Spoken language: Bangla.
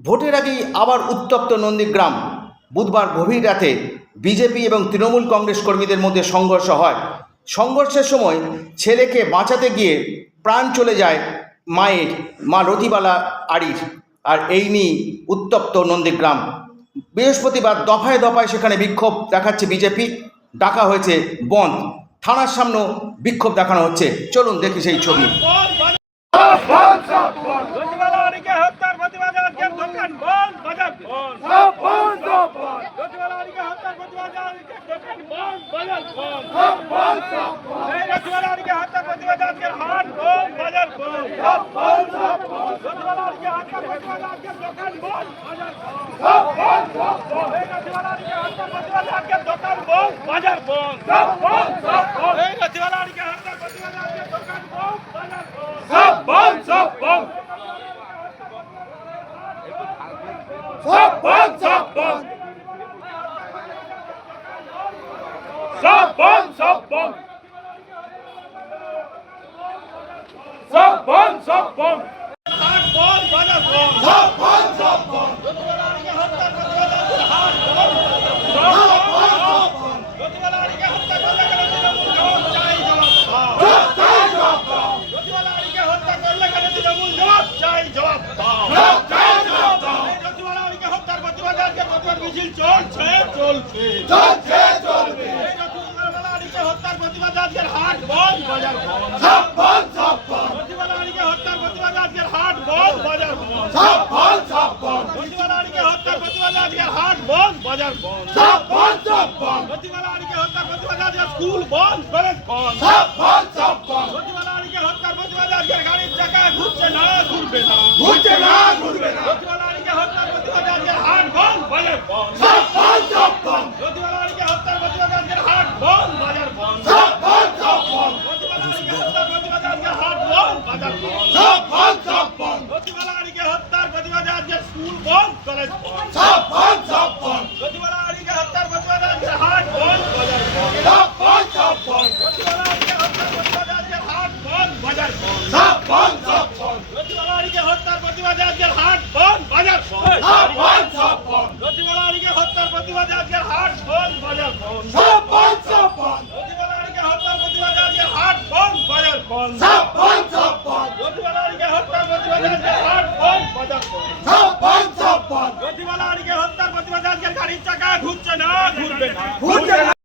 ভোটের আগেই আবার উত্তপ্ত নন্দীগ্রাম। বুধবার গভীর রাতে বিজেপি এবং তৃণমূল কংগ্রেস কর্মীদের মধ্যে সংঘর্ষ হয়। সংঘর্ষের সময় ছেলেকে বাঁচাতে গিয়ে প্রাণ চলে যায় মায়ের মা রতিবালা আড়ির আর এই নিয়ে উত্তপ্ত নন্দীগ্রাম বৃহস্পতিবার দফায় দফায় সেখানে বিক্ষোভ দেখাচ্ছে বিজেপি ডাকা হয়েছে বন্ধ থানার সামনেও বিক্ষোভ দেখানো হচ্ছে চলুন দেখি সেই ছবি জ্যোতিবালাকে হত্যার প্রতিবাদে আজকের দোকান বন্ধ বাজার বন্ধ জ্যোতিবালাকে হত্যার প্রতিবাদে আজকের দোকান বন্ধ বাজার বন্ধ বন্ধ সব বন্ধ সব বন্ধ সব বন্ধ মিছিল চলছে চলছে। চলছে। আজকের হাট বল বাজার বল ছাপ্পন ছাপ্পন প্রতিবাদ আলীকে হত্যার প্রতিবাদ আজকের হাট বল বাজার বল ছাপ্পন ছাপ্পন প্রতিবাদ আলীকে হত্যার প্রতিবাদ আজকের হাট বল বাজার বল ছাপ্পন ছাপ্পন প্রতিবাদ আলীকে হত্যার প্রতিবাদ আজকের স্কুল বল কলেজ বল ছাপ্পন ছাপ্পন প্রতিবাদ আলীকে হত্যার প্রতিবাদ আজকের গাড়ির চাকায় ঘুরছে না ঘুরবে না ঘুরছে না ঘুরবে না প্রতিবাদ আলীকে হত্যার প্রতিবাদ আজকের হাট বল বাজার বল সব বন্ধ সব বন্ধ। জ্যোতিবালাকে হত্যার প্রতিবাদে আজকের স্কুল বন্ধ কলেজ বন্ধ। সব বন্ধ সব বন্ধ। জ্যোতিবালাকে হত্যার প্রতিবাদে আজকের হাট বন্ধ বাজার বন্ধ। সব বন্ধ সব বন্ধ। জ্যোতিবালাকে হত্যার প্রতিবাদে আজকের হাট বন্ধ বাজার বন্ধ। সব বন্ধ সব বন্ধ। জ্যোতিবালাকে হত্যার প্রতিবাদে আজকের হাট বন্ধ বাজার বন্ধ। সব বন্ধ সব বন্ধ। জ্যোতিবালাকে হত্যার প্রতিবাদে আজকের হাট বন্ধ বাজার বন্ধ। সব বন্ধ সব বন্ধ। জ্যোতিবালাকে হত্যার প্রতিবাদে আজকের হাট বন্ধ বাজার বন্ধ। Who's the